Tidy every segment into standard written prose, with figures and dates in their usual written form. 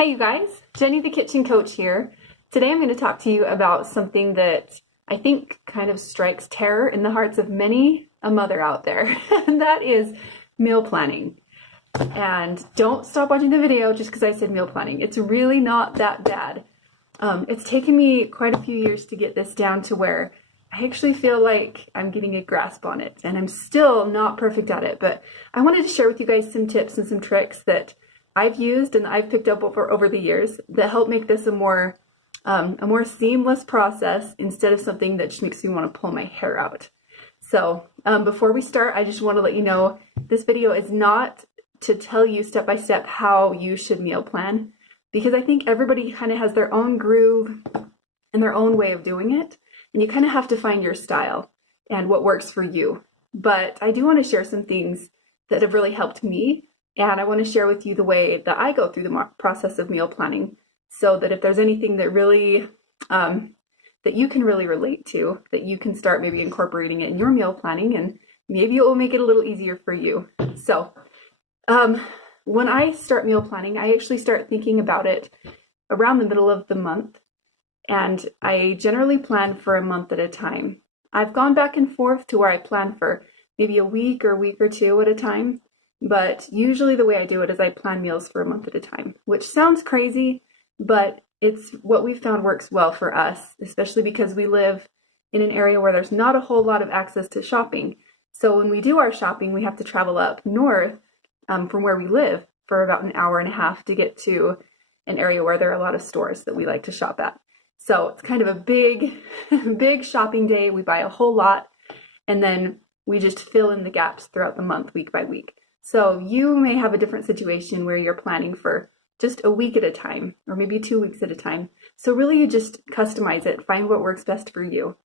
Hey you guys, Jenny the Kitchen Coach here. Today I'm going to talk to you about something that I think kind of strikes terror in the hearts of many a mother out there, and that is meal planning. And don't stop watching the video just because I said meal planning. It's really not that bad. It's taken me quite a few years to get this down to where I actually feel like I'm getting a grasp on it, and I'm still not perfect at it, but I wanted to share with you guys some tips and some tricks that I've used and I've picked up over the years that help make this a more seamless process instead of something that just makes me want to pull my hair out. So before we start, I just want to let you know this video is not to tell you step by step how you should meal plan, because I think everybody kind of has their own groove and their own way of doing it, and you kind of have to find your style and what works for you. But I do want to share some things that have really helped me. And I want to share with you the way that I go through the process of meal planning, so that if there's anything that really, that you can really relate to, that you can start maybe incorporating it in your meal planning, and maybe it will make it a little easier for you. So when I start meal planning, I actually start thinking about it around the middle of the month, and I generally plan for a month at a time. I've gone back and forth to where I plan for maybe a week or two at a time. But usually the way I do it is I plan meals for a month at a time, which sounds crazy, but it's what we've found works well for us, especially because we live in an area where there's not a whole lot of access to shopping. So when we do our shopping, we have to travel up north from where we live for about an hour and a half to get to an area where there are a lot of stores that we like to shop at. So it's kind of a big, big shopping day. We buy a whole lot, and then we just fill in the gaps throughout the month, week by week. So you may have a different situation where you're planning for just a week at a time, or maybe 2 weeks at a time. So really you just customize it, find what works best for you.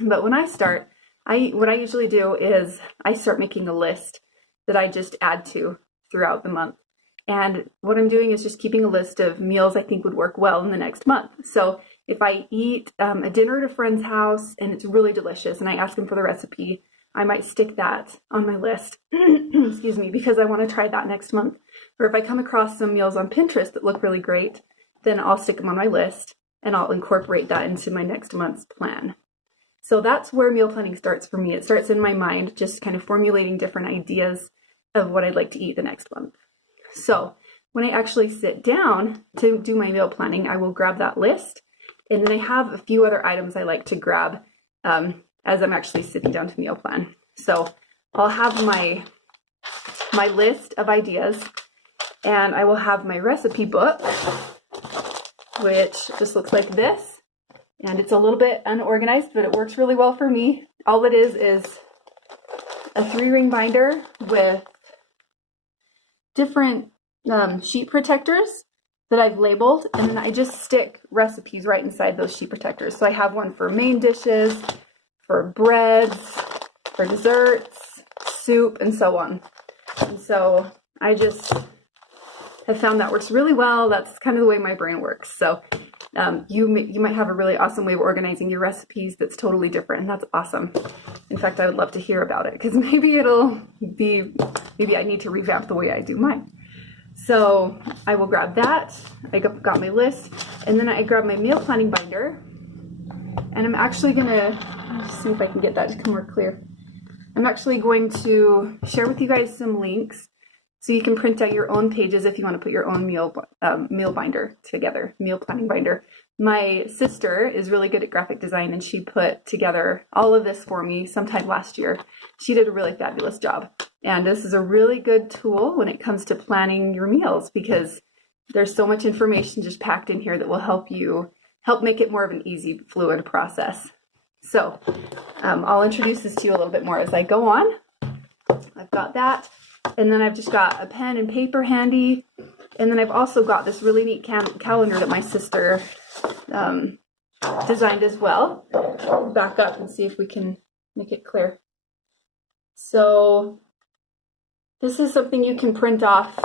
But when I start, what I usually do is I start making a list that I just add to throughout the month. And what I'm doing is just keeping a list of meals I think would work well in the next month. So if I eat a dinner at a friend's house and it's really delicious and I ask them for the recipe, I might stick that on my list, excuse me, because I want to try that next month. Or if I come across some meals on Pinterest that look really great, then I'll stick them on my list and I'll incorporate that into my next month's plan. So that's where meal planning starts for me. It starts in my mind, just kind of formulating different ideas of what I'd like to eat the next month. So when I actually sit down to do my meal planning, I will grab that list. And then I have a few other items I like to grab as I'm actually sitting down to meal plan. So I'll have my list of ideas, and I will have my recipe book, which just looks like this. And it's a little bit unorganized, but it works really well for me. All it is a 3-ring binder with different sheet protectors that I've labeled, and then I just stick recipes right inside those sheet protectors. So I have one for main dishes, for breads, for desserts, soup, and so on. And so I just have found that works really well. That's kind of the way my brain works. So you might have a really awesome way of organizing your recipes that's totally different, and that's awesome. In fact, I would love to hear about it, because maybe I need to revamp the way I do mine. So I will grab that. I got my list, and then I grab my meal planning binder, and I'm actually gonna see if I can get that to come more clear. I'm actually going to share with you guys some links so you can print out your own pages if you want to put your own meal binder together, meal planning binder. My sister is really good at graphic design, and she put together all of this for me sometime last year. She did a really fabulous job. And this is a really good tool when it comes to planning your meals, because there's so much information just packed in here that will help make it more of an easy, fluid process. So I'll introduce this to you a little bit more as I go on. I've got that, and then I've just got a pen and paper handy, and then I've also got this really neat calendar that my sister designed as well. Back up and see if we can make it clear. So this is something you can print off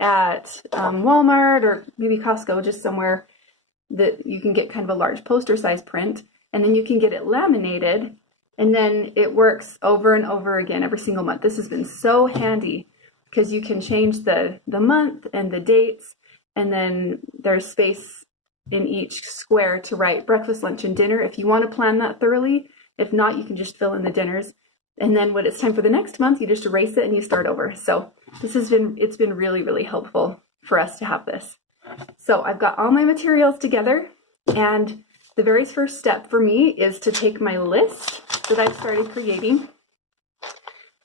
at Walmart or maybe Costco, just somewhere that you can get kind of a large poster size print, and then you can get it laminated, and then it works over and over again every single month. This has been so handy because you can change the month and the dates, and then there's space in each square to write breakfast, lunch, and dinner if you want to plan that thoroughly. If not, you can just fill in the dinners. And then when it's time for the next month, you just erase it and you start over. So it's been really, really helpful for us to have this. So I've got all my materials together, and the very first step for me is to take my list that I've started creating,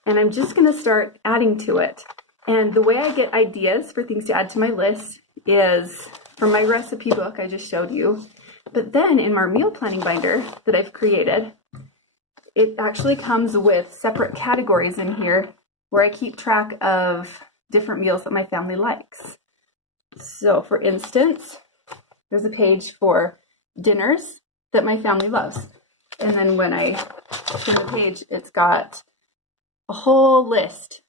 and I'm just going to start adding to it. And the way I get ideas for things to add to my list is from my recipe book I just showed you. But then in my meal planning binder that I've created, it actually comes with separate categories in here where I keep track of different meals that my family likes. So for instance, there's a page for dinners that my family loves. And then when I turn the page, it's got a whole list,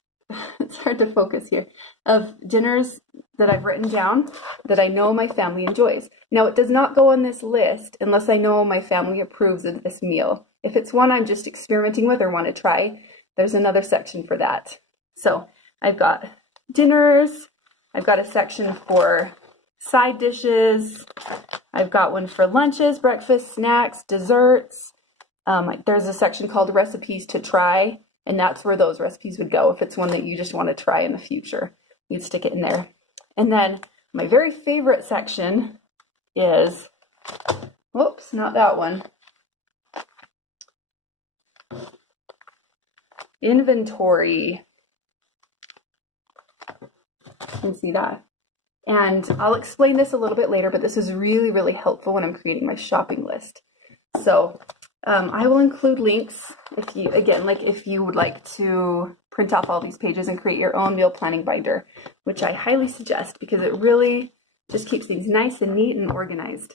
it's hard to focus here, of dinners that I've written down that I know my family enjoys. Now, it does not go on this list unless I know my family approves of this meal. If it's one I'm just experimenting with or want to try, there's another section for that. So I've got dinners, I've got a section for side dishes, I've got one for lunches, breakfast, snacks, desserts. There's a section called recipes to try, and that's where those recipes would go. If it's one that you just want to try in the future, you'd stick it in there. And then my very favorite section is, whoops, not that one. Inventory. You can see that. And I'll explain this a little bit later, but this is really, really helpful when I'm creating my shopping list. So I will include links if you would like to print off all these pages and create your own meal planning binder, which I highly suggest because it really just keeps things nice and neat and organized.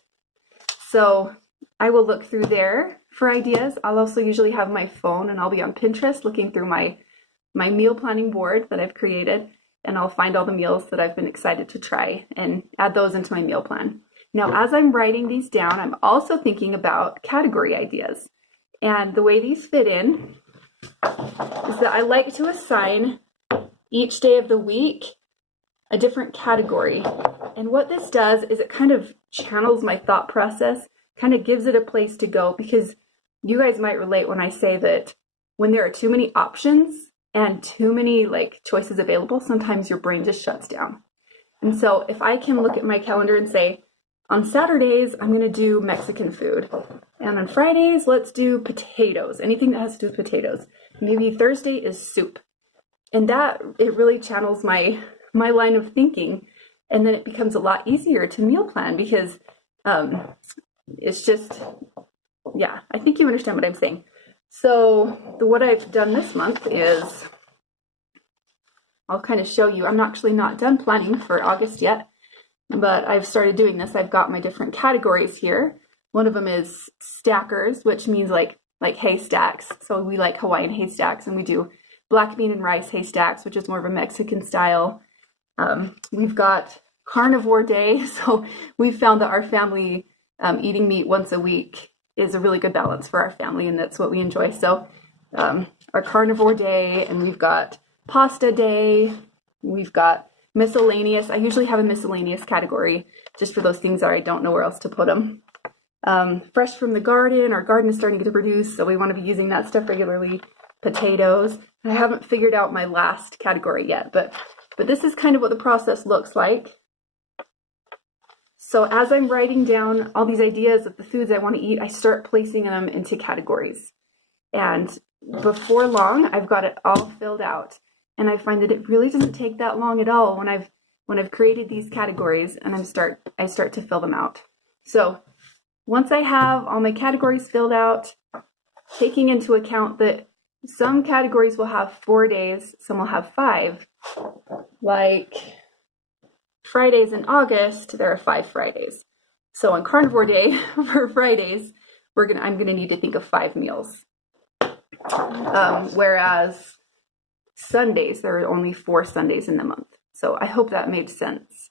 So I will look through there for ideas. I'll also usually have my phone and I'll be on Pinterest looking through my meal planning board that I've created, and I'll find all the meals that I've been excited to try and add those into my meal plan. Now, as I'm writing these down, I'm also thinking about category ideas. And the way these fit in is that I like to assign each day of the week a different category. And what this does is it kind of channels my thought process, kind of gives it a place to go, because you guys might relate when I say that when there are too many options and too many choices available, sometimes your brain just shuts down. And so if I can look at my calendar and say, on Saturdays, I'm going to do Mexican food. And on Fridays, let's do potatoes, anything that has to do with potatoes. Maybe Thursday is soup. And that, it really channels my line of thinking. And then it becomes a lot easier to meal plan because it's just, yeah, I think you understand what I'm saying. So what I've done this month is, I'll kind of show you, I'm actually not done planning for August yet, but I've started doing this. I've got my different categories here. One of them is stackers, which means like haystacks. So we like Hawaiian haystacks, and we do black bean and rice haystacks, which is more of a Mexican style. We've got carnivore day. So we've found that our family eating meat once a week is a really good balance for our family, and that's what we enjoy. So our carnivore day, and we've got pasta day, we've got miscellaneous. I usually have a miscellaneous category just for those things that I don't know where else to put them. Fresh from the garden, our garden is starting to produce, so we want to be using that stuff regularly. Potatoes. I haven't figured out my last category yet, but this is kind of what the process looks like. So as I'm writing down all these ideas of the foods I want to eat, I start placing them into categories. And before long, I've got it all filled out. And I find that it really doesn't take that long at all when I've created these categories and I start to fill them out. So once I have all my categories filled out, taking into account that some categories will have 4 days, some will have 5. Like Fridays in August, there are 5 Fridays. So on carnivore day for Fridays, I'm gonna need to think of 5 meals. Whereas Sundays, there are only 4 Sundays in the month. So I hope that made sense.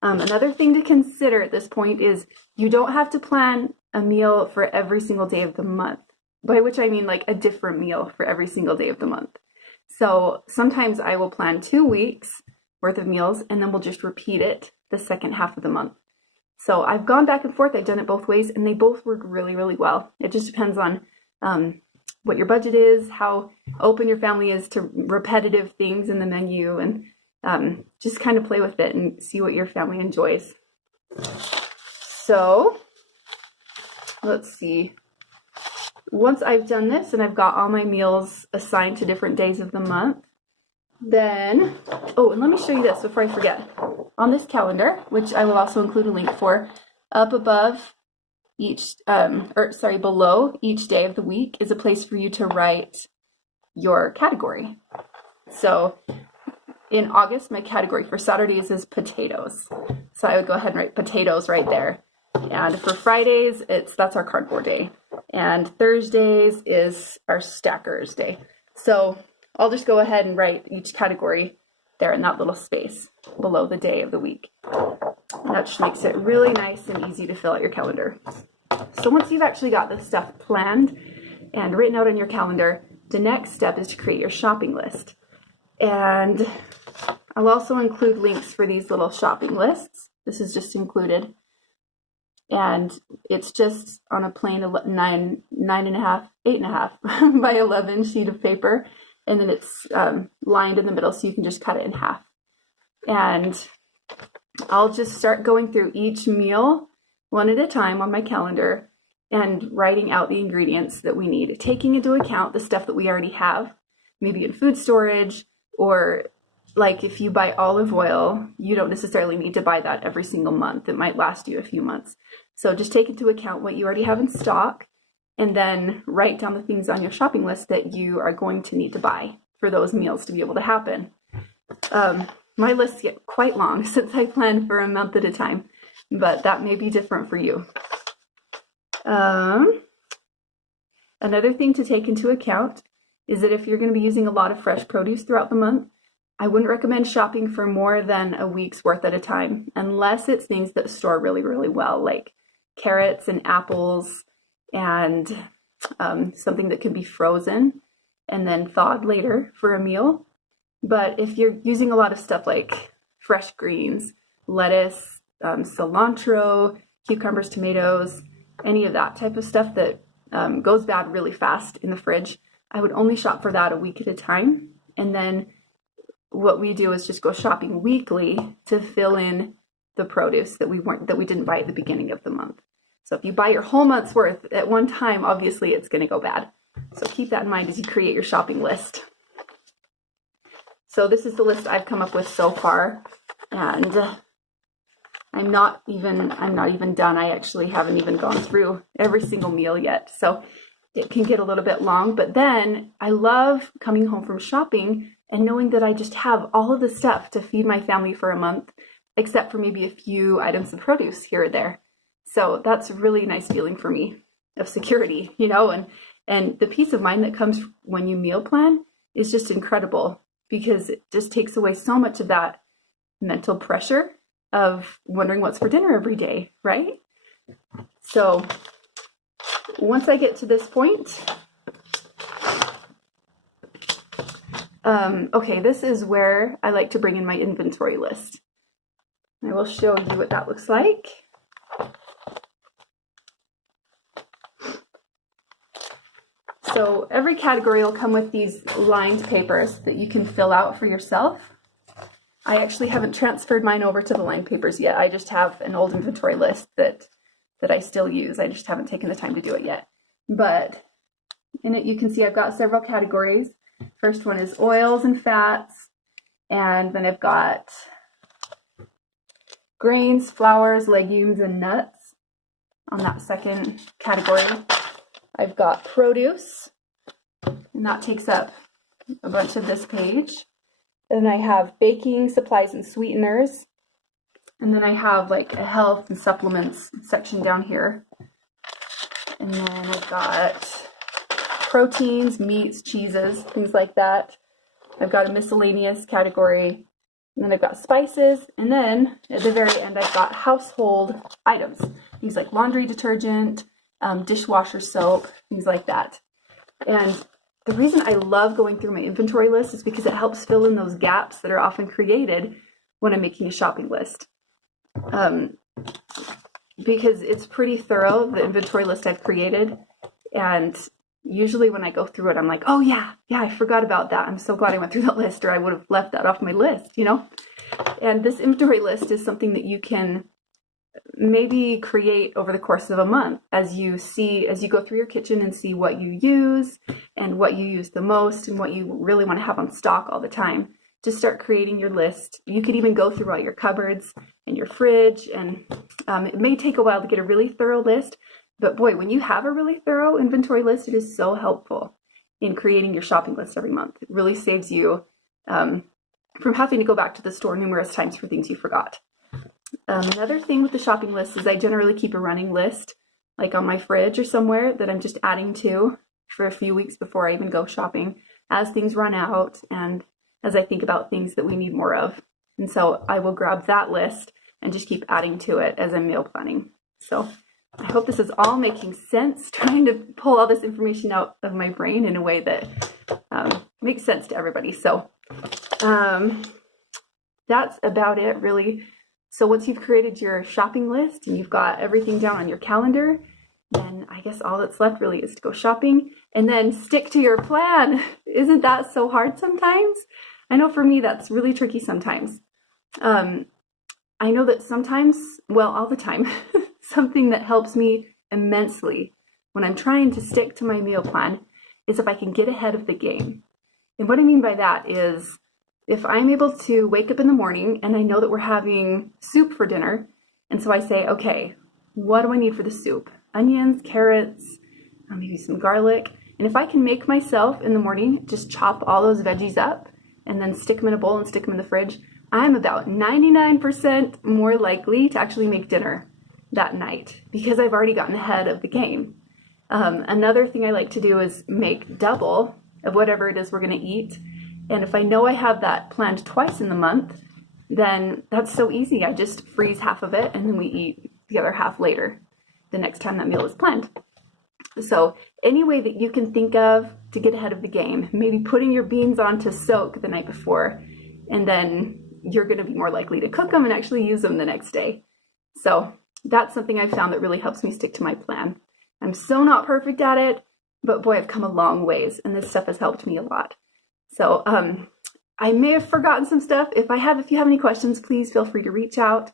Another thing to consider at this point is you don't have to plan a meal for every single day of the month, by which I mean like a different meal for every single day of the month. So sometimes I will plan 2 weeks worth of meals, and then we'll just repeat it the second half of the month. So I've gone back and forth. I've done it both ways, and they both work really, really well. It just depends on what your budget is, how open your family is to repetitive things in the menu, and just kind of play with it and see what your family enjoys. So let's see. Once I've done this and I've got all my meals assigned to different days of the month, then, oh, and let me show you this before I forget. On this calendar, which I will also include a link for, up above each, below each day of the week is a place for you to write your category. So in August, my category for Saturdays is potatoes. So I would go ahead and write potatoes right there. And for Fridays, that's our cardboard day. And Thursdays is our stackers day. So I'll just go ahead and write each category there in that little space below the day of the week. And that just makes it really nice and easy to fill out your calendar. So once you've actually got this stuff planned and written out on your calendar, the next step is to create your shopping list. And I'll also include links for these little shopping lists. This is just included. And it's just on a plain 8.5 by 11 sheet of paper. And then it's lined in the middle, so you can just cut it in half. And I'll just start going through each meal one at a time on my calendar and writing out the ingredients that we need, taking into account the stuff that we already have, maybe in food storage, or like if you buy olive oil, you don't necessarily need to buy that every single month. It might last you a few months. So just take into account what you already have in stock, and then write down the things on your shopping list that you are going to need to buy for those meals to be able to happen. My lists get quite long since I plan for a month at a time, but that may be different for you. Another thing to take into account is that if you're going to be using a lot of fresh produce throughout the month, I wouldn't recommend shopping for more than a week's worth at a time, unless it's things that store really, really well, like carrots and apples, and something that can be frozen and then thawed later for a meal. But if you're using a lot of stuff like fresh greens, lettuce, cilantro, cucumbers, tomatoes, any of that type of stuff that goes bad really fast in the fridge, I would only shop for that a week at a time. And then what we do is just go shopping weekly to fill in the produce that we didn't buy at the beginning of the month. So if you buy your whole month's worth at one time, obviously it's going to go bad. So keep that in mind as you create your shopping list. So this is the list I've come up with so far, and I'm not even done. I actually haven't even gone through every single meal yet. So it can get a little bit long, but then I love coming home from shopping and knowing that I just have all of the stuff to feed my family for a month, except for maybe a few items of produce here or there. So that's a really nice feeling for me of security, and the peace of mind that comes when you meal plan is just incredible, because it just takes away so much of that mental pressure of wondering what's for dinner every day, right? So once I get to this point, okay, this is where I like to bring in my inventory list. I will show you what that looks like. So every category will come with these lined papers that you can fill out for yourself. I actually haven't transferred mine over to the lined papers yet. I just have an old inventory list that I still use. I just haven't taken the time to do it yet. But in it, you can see I've got several categories. First one is oils and fats. And then I've got grains, flours, legumes, and nuts on that second category. I've got produce, and that takes up a bunch of this page. And then I have baking supplies and sweeteners. And then I have like a health and supplements section down here. And then I've got proteins, meats, cheeses, things like that. I've got a miscellaneous category. And then I've got spices. And then at the very end, I've got household items. Things like laundry detergent, dishwasher soap, things like that. And the reason I love going through my inventory list is because it helps fill in those gaps that are often created when I'm making a shopping list. because it's pretty thorough, the inventory list I've created. And usually when I go through it, I'm like, oh yeah, I forgot about that. I'm so glad I went through that list, or I would have left that off my list, you know? And this inventory list is something that you can maybe create over the course of a month as you go through your kitchen and see what you use and what you use the most and what you really want to have on stock all the time. Just start creating your list. You could even go through all your cupboards and your fridge, and it may take a while to get a really thorough list, but boy, when you have a really thorough inventory list, it is so helpful in creating your shopping list every month. It really saves you from having to go back to the store numerous times for things you forgot. Another thing with the shopping list is I generally keep a running list, like on my fridge or somewhere, that I'm just adding to for a few weeks before I even go shopping, as things run out and as I think about things that we need more of. And so I will grab that list and just keep adding to it as I'm meal planning. So I hope this is all making sense, trying to pull all this information out of my brain in a way that makes sense to everybody. So that's about it, really. So once you've created your shopping list and you've got everything down on your calendar, then I guess all that's left really is to go shopping and then stick to your plan. Isn't that so hard sometimes? I know for me that's really tricky sometimes. I know that sometimes, well, all the time, something that helps me immensely when I'm trying to stick to my meal plan is if I can get ahead of the game. And what I mean by that is if I'm able to wake up in the morning and I know that we're having soup for dinner, and so I say, okay, what do I need for the soup? Onions, carrots, maybe some garlic. And if I can make myself in the morning just chop all those veggies up and then stick them in a bowl and stick them in the fridge, I'm about 99% more likely to actually make dinner that night because I've already gotten ahead of the game. Another thing I like to do is make double of whatever it is we're going to eat. And if I know I have that planned twice in the month, then that's so easy. I just freeze half of it and then we eat the other half later, the next time that meal is planned. So any way that you can think of to get ahead of the game, maybe putting your beans on to soak the night before, and then you're going to be more likely to cook them and actually use them the next day. So that's something I've found that really helps me stick to my plan. I'm so not perfect at it, but boy, I've come a long ways, and this stuff has helped me a lot. So I may have forgotten some stuff. If you have any questions, please feel free to reach out.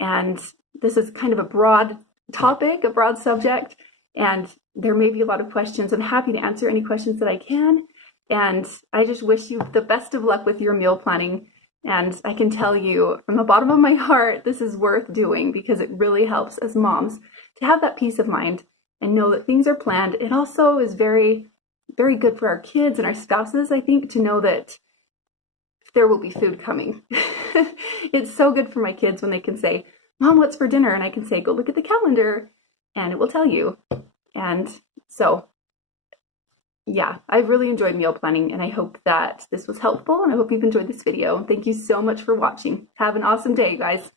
And this is kind of a broad topic, a broad subject, and there may be a lot of questions. I'm happy to answer any questions that I can. And I just wish you the best of luck with your meal planning. And I can tell you from the bottom of my heart, this is worth doing because it really helps as moms to have that peace of mind and know that things are planned. It also is very, very good for our kids and our spouses, I think, to know that there will be food coming. It's so good for my kids when they can say, Mom, what's for dinner? And I can say, go look at the calendar and it will tell you. And so, yeah, I've really enjoyed meal planning, and I hope that this was helpful, and I hope you've enjoyed this video. Thank you so much for watching. Have an awesome day, guys.